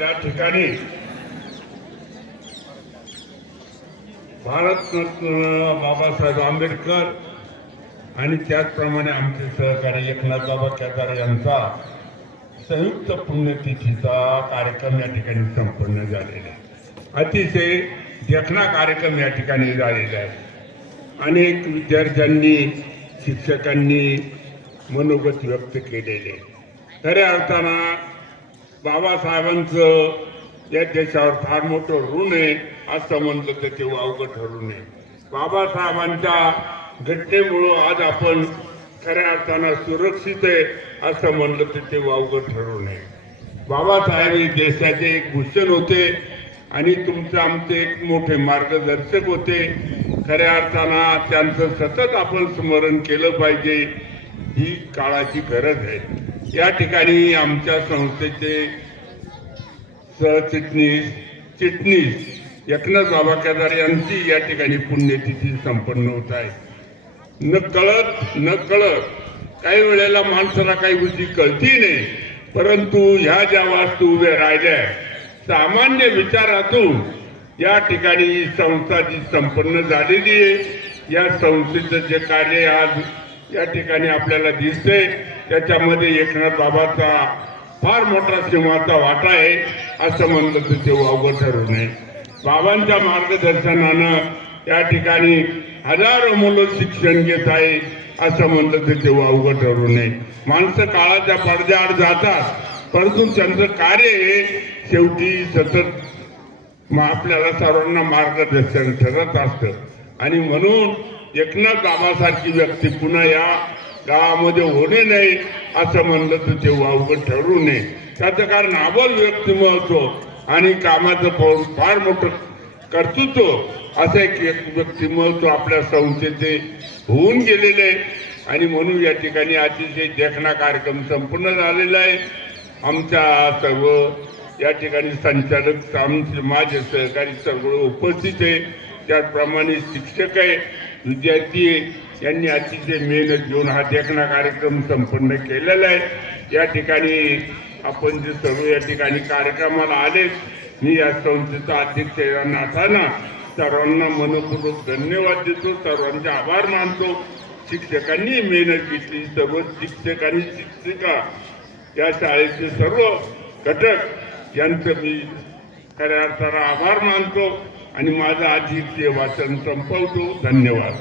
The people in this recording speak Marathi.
या ठिकाणी भारतरत्न बाबासाहेब आंबेडकर आणि त्याचप्रमाणे आमचे सहकारी एकनाथबाबा केदार यांचा संयुक्त पुण्यतिथीचा कार्यक्रम या ठिकाणी संपन्न झालेला आहे। अतिशय देखणा कार्यक्रम या ठिकाणी झालेला आहे। अनेक विद्यार्थ्यांनी शिक्षकांनी मनोगत व्यक्त केलेले। खऱ्या अर्थानं बाबासाहेबांचं या देशावर फार मोठं ऋण आहे असं म्हणलं तर ते वावगं ठरू नये। बाबासाहेबांच्या घटनेमुळं आज आपण खऱ्या अर्थानं सुरक्षित आहे असं म्हणलं तर ते वावगं ठरू नये। बाबासाहेब हे देशाचे एक भूषण होते आणि तुमचे आमचे एक मोठे मार्गदर्शक होते। खऱ्या अर्थानं त्यांचं सतत आपण स्मरण केलं पाहिजे, ही काळाची गरज आहे। या ठिकाणी आमच्या संस्थेचे चिटणीस एकनाथबाबा केदार यांची या ठिकाणी पुण्यतिथी संपन्न होत आहे। न कळत काही वेळेला माणसाला काही गोष्टी कळती नाही, परंतु ह्या ज्या वास्तू उभ्या राहिल्या सामान्य विचारातून या ठिकाणी ही संस्था जी संपन्न झालेली आहे, या संस्थेचं जे कार्य आज या ठिकाणी आपल्याला दिसतंय त्याच्यामध्ये एकनाथ बाबाचा फार मोठा सिंहाचा वाटा आहे असं म्हणलं तर ते वावगं ठरू नये। बाबांच्या मार्गदर्शनानं या ठिकाणी हजारो मुलं शिक्षण घेत आहे असं म्हणलं तर ते वावगं ठरू नये। माणसं काळाच्या पडद्याआड जातात, परंतु त्यांचं कार्य हे शेवटी सतत आपल्याला सर्वांना मार्गदर्शन ठरत असतं आणि म्हणून एकनाथ बाबासारखी व्यक्ती पुन्हा या गावामध्ये होणे नाही असं म्हणलं तर ते वावगं ठरू नये। त्याचं कारण अबोल व्यक्तिमत्व आणि कामाचं फार मोठं कर्तृत्व असं एक व्यक्तिमत्व आपल्या संस्थेचे होऊन गेलेले आहे आणि म्हणून या ठिकाणी अतिशय देखणा कार्यक्रम संपूर्ण झालेला आहे। आमच्या सर्व या ठिकाणी संचालक आमचे माझे सहकारी सर्व उपस्थित आहे, त्याचप्रमाणे शिक्षक आहे, विद्यार्थी आहे, यांनी अतिशय मेहनत घेऊन हा देखणा कार्यक्रम संपन्न केलेला आहे। या ठिकाणी आपण जे सर्व या ठिकाणी कार्यक्रमाला आले, मी या संस्थेचा अध्यक्ष या नात्यानं सर्वांना मनपूर्वक धन्यवाद देतो, सर्वांचे आभार मानतो। शिक्षकांनी मेहनत घेतली, सर्व शिक्षक आणि शिक्षिका या शाळेचे सर्व घटक यांचं मी खऱ्या अर्थानं आभार मानतो आणि माझं आजचे वाचन संपवतो। धन्यवाद।